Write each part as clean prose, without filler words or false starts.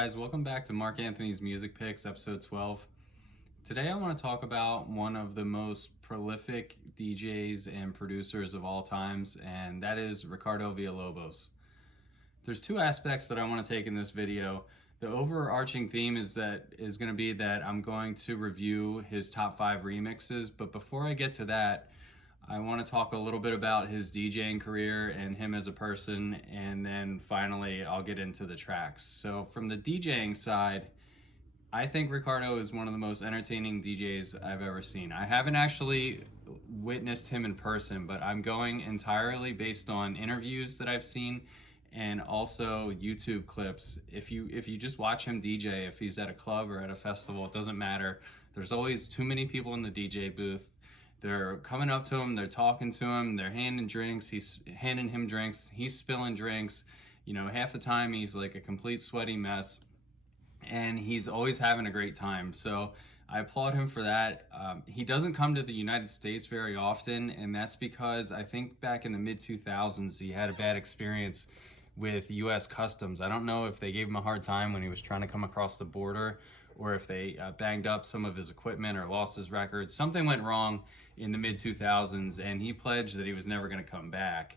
guys, welcome back to Mark Anthony's Music Picks, episode 12. Today I want to talk about one of the most prolific DJs and producers of all times, and that is Ricardo Villalobos. There's two aspects that I want to take in this video. The overarching theme is going to be that I'm going to review his top 5 remixes, but before I get to that, I want to talk a little bit about his DJing career and him as a person, and then finally I'll get into the tracks. So from the DJing side, I think Ricardo is one of the most entertaining DJs I've ever seen. I haven't actually witnessed him in person, but I'm going entirely based on interviews that I've seen and also YouTube clips. If you just watch him DJ, if he's at a club or at a festival, it doesn't matter. There's always too many people in the DJ booth. They're coming up to him, they're talking to him, they're handing drinks, he's handing him drinks, he's spilling drinks. You know, half the time he's like a complete sweaty mess, and he's always having a great time. So I applaud him for that. He doesn't come to the United States very often, and that's because I think back in the mid-2000s he had a bad experience with US Customs. I don't know if they gave him a hard time when he was trying to come across the border, or if they banged up some of his equipment or lost his records. Something went wrong in the mid-2000s, and he pledged that he was never going to come back.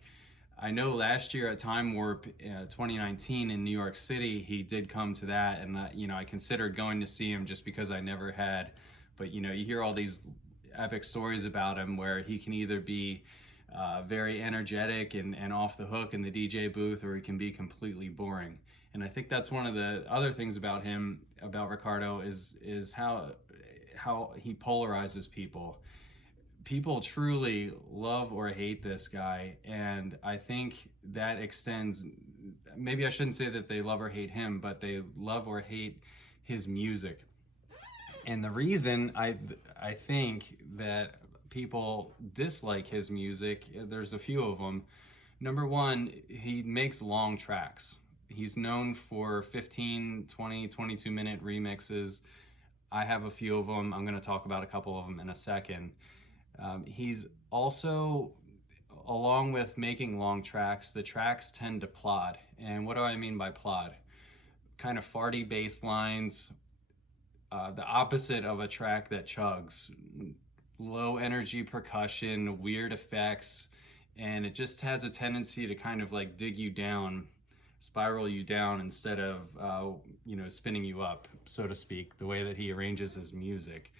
I know last year at Time Warp 2019 in New York City, he did come to that, and I considered going to see him just because I never had. But you hear all these epic stories about him where he can either be very energetic and off the hook in the DJ booth, or he can be completely boring. And I think that's one of the other things about him, about Ricardo, is how he polarizes people. People truly love or hate this guy, and I think that extends, maybe I shouldn't say that they love or hate him, but they love or hate his music. And the reason I think that people dislike his music, there's a few of them. Number one, he makes long tracks. He's known for 15, 20, 22-minute remixes. I have a few of them. I'm going to talk about a couple of them in a second. He's also, along with making long tracks, the tracks tend to plod. And what do I mean by plod? Kind of farty bass lines, the opposite of a track that chugs. Low energy percussion, weird effects, and it just has a tendency to kind of like dig you down, spiral you down, instead of spinning you up, so to speak, the way that he arranges his music.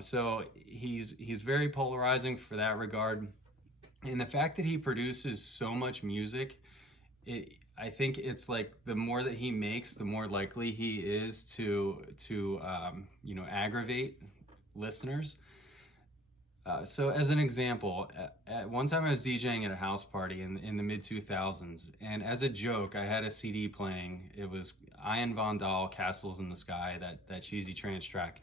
So he's very polarizing for that regard, and the fact that he produces so much music, I think it's like the more that he makes, the more likely he is to aggravate listeners. So as an example, at one time I was DJing at a house party in the mid-2000s, and as a joke, I had a CD playing. It was Ian Von Dahl, Castles in the Sky, that cheesy trance track.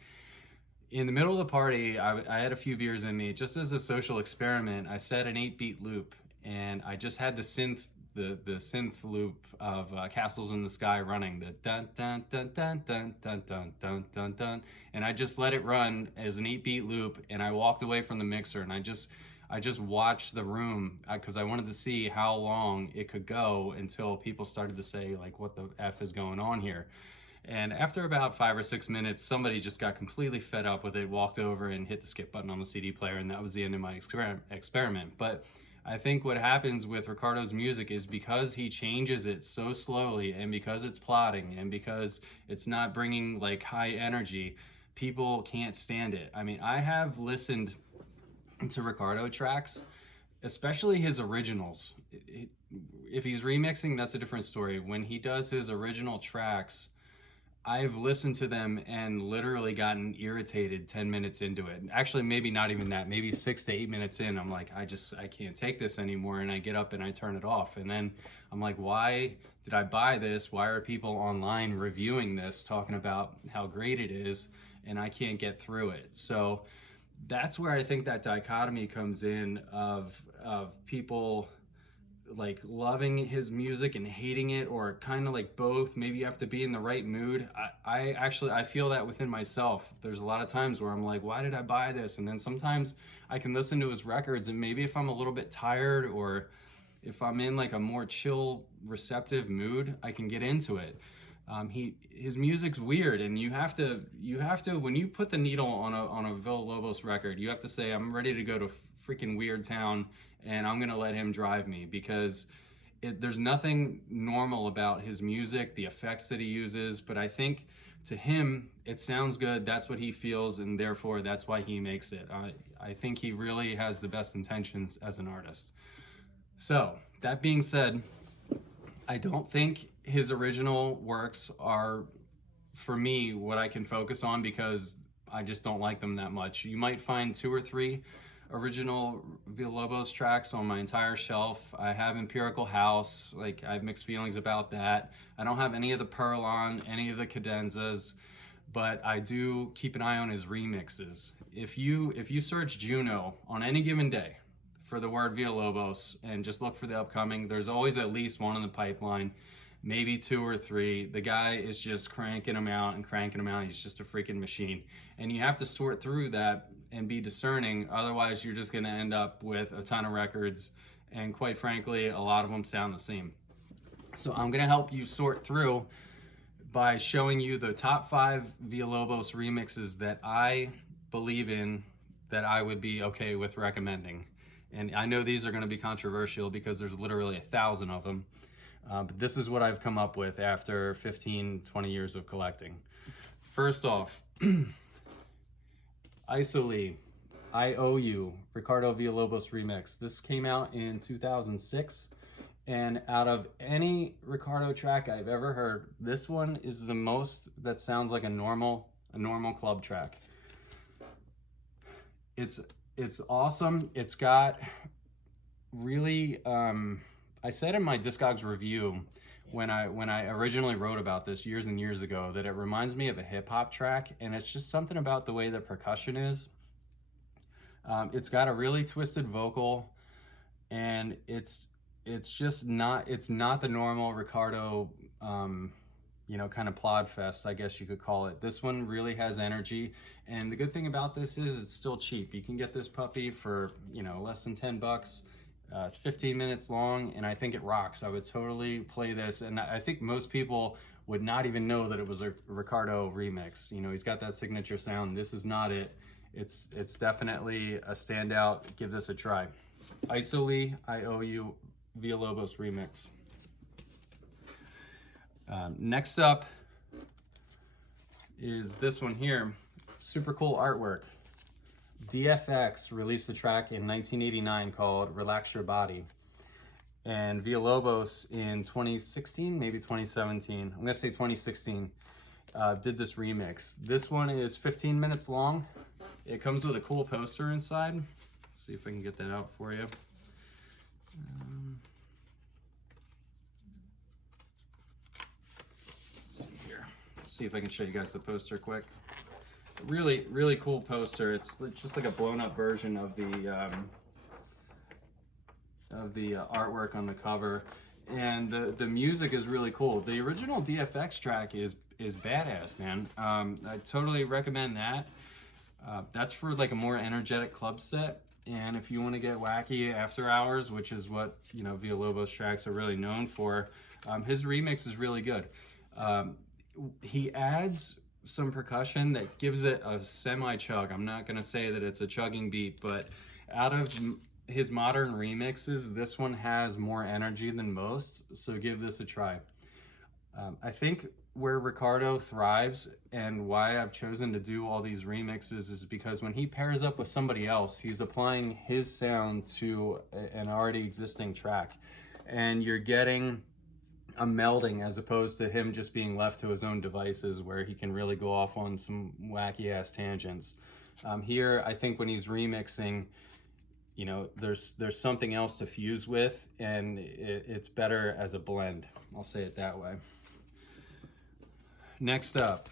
In the middle of the party, I had a few beers in me. Just as a social experiment, I set an 8-beat loop, and I just had the synth loop of Castles in the Sky running, the dun dun dun dun dun dun dun dun dun dun, and I just let it run as an 8-beat loop, and I walked away from the mixer, and I just watched the room because I wanted to see how long it could go until people started to say, like, what the F is going on here. And after about 5 or 6 minutes, somebody just got completely fed up with it, walked over and hit the skip button on the CD player, and that was the end of my experiment. But I think what happens with Ricardo's music is because he changes it so slowly, and because it's plotting, and because it's not bringing like high energy, people can't stand it. I mean, I have listened to Ricardo tracks, especially his originals. If he's remixing, that's a different story. When he does his original tracks, I've listened to them and literally gotten irritated 10 minutes into it. Actually, maybe not even that, maybe 6 to 8 minutes in, I'm like, I can't take this anymore, and I get up and I turn it off. And then I'm like, why did I buy this? Why are people online reviewing this, talking about how great it is, and I can't get through it? So that's where I think that dichotomy comes in of people like loving his music and hating it, or kind of like both. Maybe you have to be in the right mood. I feel that within myself. There's a lot of times where I'm like, why did I buy this? And then sometimes I can listen to his records, and maybe if I'm a little bit tired, or if I'm in like a more chill, receptive mood, I can get into it. His music's weird, and you have to when you put the needle on a Villalobos record, you have to say, I'm ready to go to freaking Weird Town, and I'm gonna let him drive me, because there's nothing normal about his music, the effects that he uses, but I think to him it sounds good. That's what he feels, and therefore that's why he makes it. I think he really has the best intentions as an artist. So that being said, I don't think his original works are, for me, what I can focus on, because I just don't like them that much. You might find 2 or 3 original Villalobos tracks on my entire shelf. I have Empirical House, like I have mixed feelings about that. I don't have any of the Perlon, any of the cadenzas, but I do keep an eye on his remixes. If you search Juno on any given day for the word Villalobos and just look for the upcoming, there's always at least one in the pipeline, maybe 2 or 3. The guy is just cranking them out and cranking them out. He's just a freaking machine. And you have to sort through that and be discerning. Otherwise, you're just gonna end up with a ton of records. And quite frankly, a lot of them sound the same. So I'm gonna help you sort through by showing you the top 5 Villalobos remixes that I believe in, that I would be okay with recommending. And I know these are gonna be controversial because there's literally 1,000 of them. But this is what I've come up with after 15, 20 years of collecting. First off, Isoli, IOU, Ricardo Villalobos remix. This came out in 2006, and out of any Ricardo track I've ever heard, this one is the most that sounds like a normal club track. It's awesome. It's got really, I said in my Discogs review when I originally wrote about this years and years ago that it reminds me of a hip hop track, and it's just something about the way the percussion is. It's got a really twisted vocal, and it's just not the normal Ricardo, kind of plod fest, I guess you could call it. This one really has energy, and the good thing about this is it's still cheap. You can get this puppy for less than 10 bucks. It's 15 minutes long, and I think it rocks. I would totally play this, and I think most people would not even know that it was a Ricardo remix. He's got that signature sound. This is not it. It's definitely a standout. Give this a try. Isoli, IOU, Villalobos remix. Next up is this one here. Super cool artwork. DFX released a track in 1989 called Relax Your Body. And Villalobos in 2016, maybe 2017, I'm gonna say 2016, did this remix. This one is 15 minutes long. It comes with a cool poster inside. Let's see if I can get that out for you. Let's see here. Let's see if I can show you guys the poster quick. Really cool poster. It's just like a blown up version of the artwork on the cover, and the music is really cool. The original DFX track is badass, man. I totally recommend that. That's for like a more energetic club set, and if you want to get wacky after hours, which is what Villalobos tracks are really known for, his remix is really good. He adds some percussion that gives it a semi-chug. I'm not gonna say that it's a chugging beat, but out of his modern remixes, this one has more energy than most, so give this a try. I think where Ricardo thrives and why I've chosen to do all these remixes is because when he pairs up with somebody else, he's applying his sound to an already existing track, and you're getting a melding as opposed to him just being left to his own devices where he can really go off on some wacky ass tangents. Here, I think when he's remixing, there's something else to fuse with, and it's better as a blend. I'll say it that way. Next up,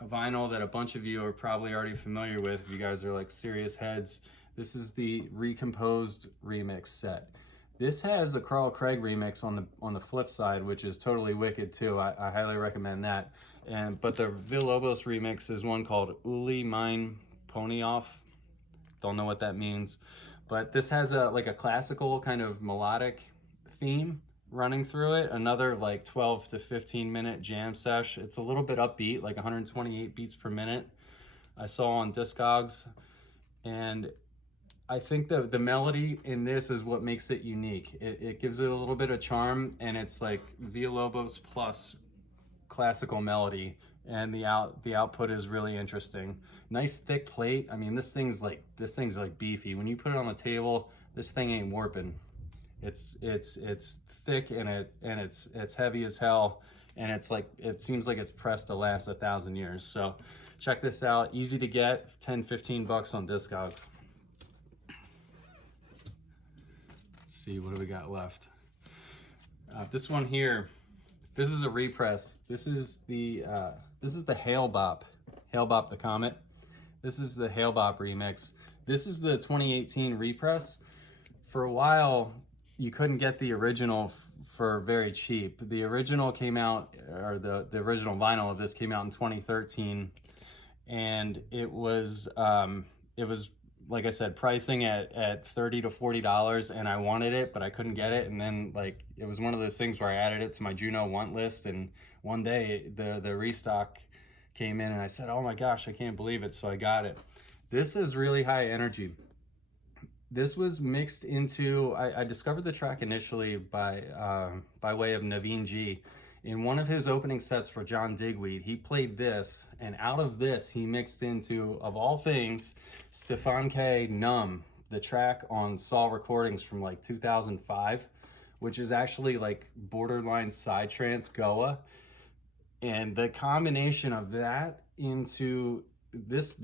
a vinyl that a bunch of you are probably already familiar with if you guys are like serious heads. This is the Recomposed remix set. This has a Carl Craig remix on the flip side, which is totally wicked too. I highly recommend that. But the Villalobos remix is one called Uli Mein Pony Off. Don't know what that means, but this has like a classical kind of melodic theme, running through it, another like 12 to 15 minute jam sesh. It's a little bit upbeat, like 128 beats per minute. I saw on Discogs, and I think the melody in this is what makes it unique. It gives it a little bit of charm, and it's like Villalobos plus classical melody, and the output is really interesting. Nice thick plate. I mean, this thing's like beefy. When you put it on the table, this thing ain't warping. It's thick, and it's heavy as hell, and it's like, it seems like it's pressed to last 1,000 years. So check this out. Easy to get, 10-15 bucks on Discogs. Let's see, what do we got left? This one here, this is a repress. This is the Hale Bopp the Comet. This is the Hale Bopp remix. This is the 2018 repress. For a while, you couldn't get the original for very cheap. The original came out, or the original vinyl of this came out in 2013, and it was like I said, pricing at $30 to $40, and I wanted it, but I couldn't get it. And then, like, it was one of those things where I added it to my Juno want list, and one day the restock came in, and I said, oh my gosh, I can't believe it. So I got it. This is really high energy. This was mixed into, I discovered the track initially by way of Naveen G. In one of his opening sets for John Digweed, he played this, and out of this, he mixed into, of all things, Stefan K. Numb, the track on Saw Recordings from like 2005, which is actually like borderline psytrance Goa. And the combination of that into this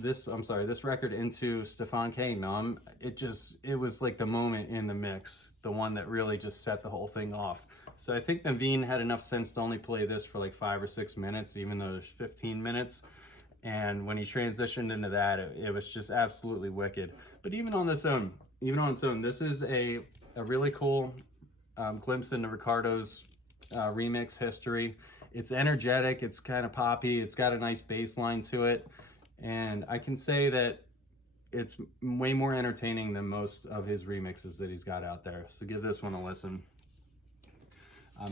record into Stefan K. Numb, it was like the moment in the mix, the one that really just set the whole thing off. So I think Naveen had enough sense to only play this for like 5 or 6 minutes, even though there's 15 minutes. And when he transitioned into that, it was just absolutely wicked. But even on its own, this is a really cool glimpse into Ricardo's remix history. It's energetic, it's kind of poppy, it's got a nice bass line to it. And I can say that it's way more entertaining than most of his remixes that he's got out there. So give this one a listen.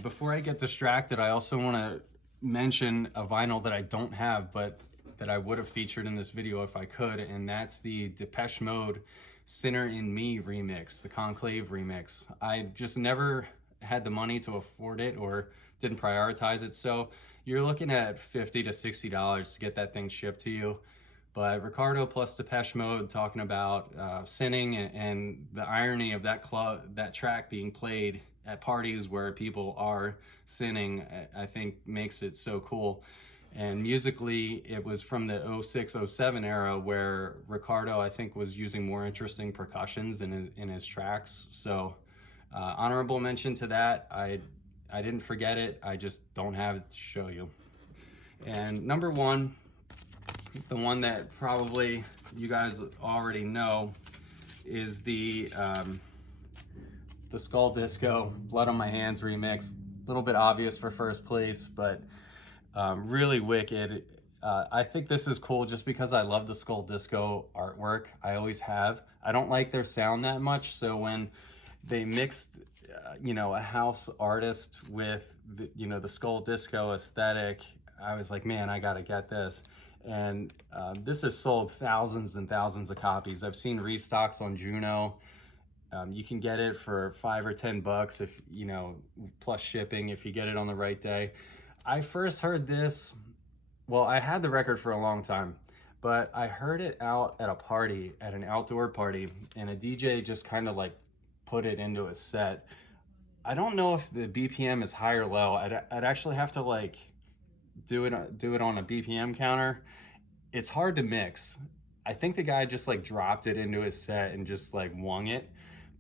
Before I get distracted, I also want to mention a vinyl that I don't have, but that I would have featured in this video if I could, and that's the Depeche Mode Sinner in Me remix, the Conclave remix. I just never had the money to afford it or didn't prioritize it, so you're looking at $50 to $60 to get that thing shipped to you. But Ricardo plus Depeche Mode talking about sinning, and the irony of that track being played at parties where people are sinning, I think makes it so cool. And musically, it was from the 06-07 era where Ricardo, I think, was using more interesting percussions in his tracks. So honorable mention to that. I didn't forget it, I just don't have it to show you. And number one, the one that probably you guys already know, is the Skull Disco Blood on My Hands remix. A little bit obvious for first place, but really wicked. I think this is cool just because I love the Skull Disco artwork. I always have. I don't like their sound that much, so when they mixed a house artist with the Skull Disco aesthetic, I was like, man, I gotta get this. And this has sold thousands and thousands of copies. I've seen restocks on Juno. You can get it for $5 or $10 if plus shipping if you get it on the right day. I first heard this, well, I had the record for a long time, but I heard it out at a party, at an outdoor party, and a DJ just kind of like put it into a set. I don't know if the BPM is high or low. I'd actually have to like do it on a BPM counter. It's hard to mix. I think the guy just like dropped it into his set and just like wung it.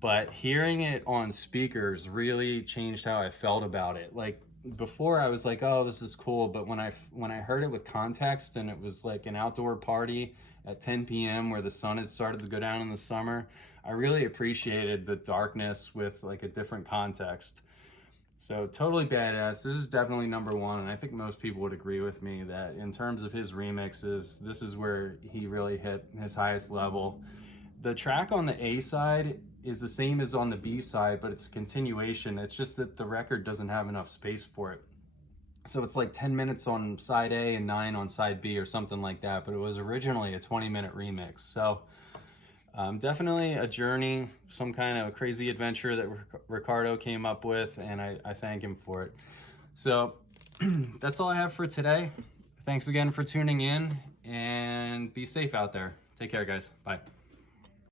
But hearing it on speakers really changed how I felt about it. Like before I was like, oh, this is cool. But when I heard it with context, and it was like an outdoor party at 10 p.m. where the sun had started to go down in the summer, I really appreciated the darkness with like a different context. So totally badass. This is definitely number one, and I think most people would agree with me that in terms of his remixes, this is where he really hit his highest level. The track on the A side is the same as on the B side, but it's a continuation. It's just that the record doesn't have enough space for it. So it's like 10 minutes on side A and 9 on side B or something like that, but it was originally a 20-minute remix. So definitely a journey, some kind of crazy adventure that Ricardo came up with, and I thank him for it. So that's all I have for today. Thanks again for tuning in, and be safe out there. Take care, guys. Bye.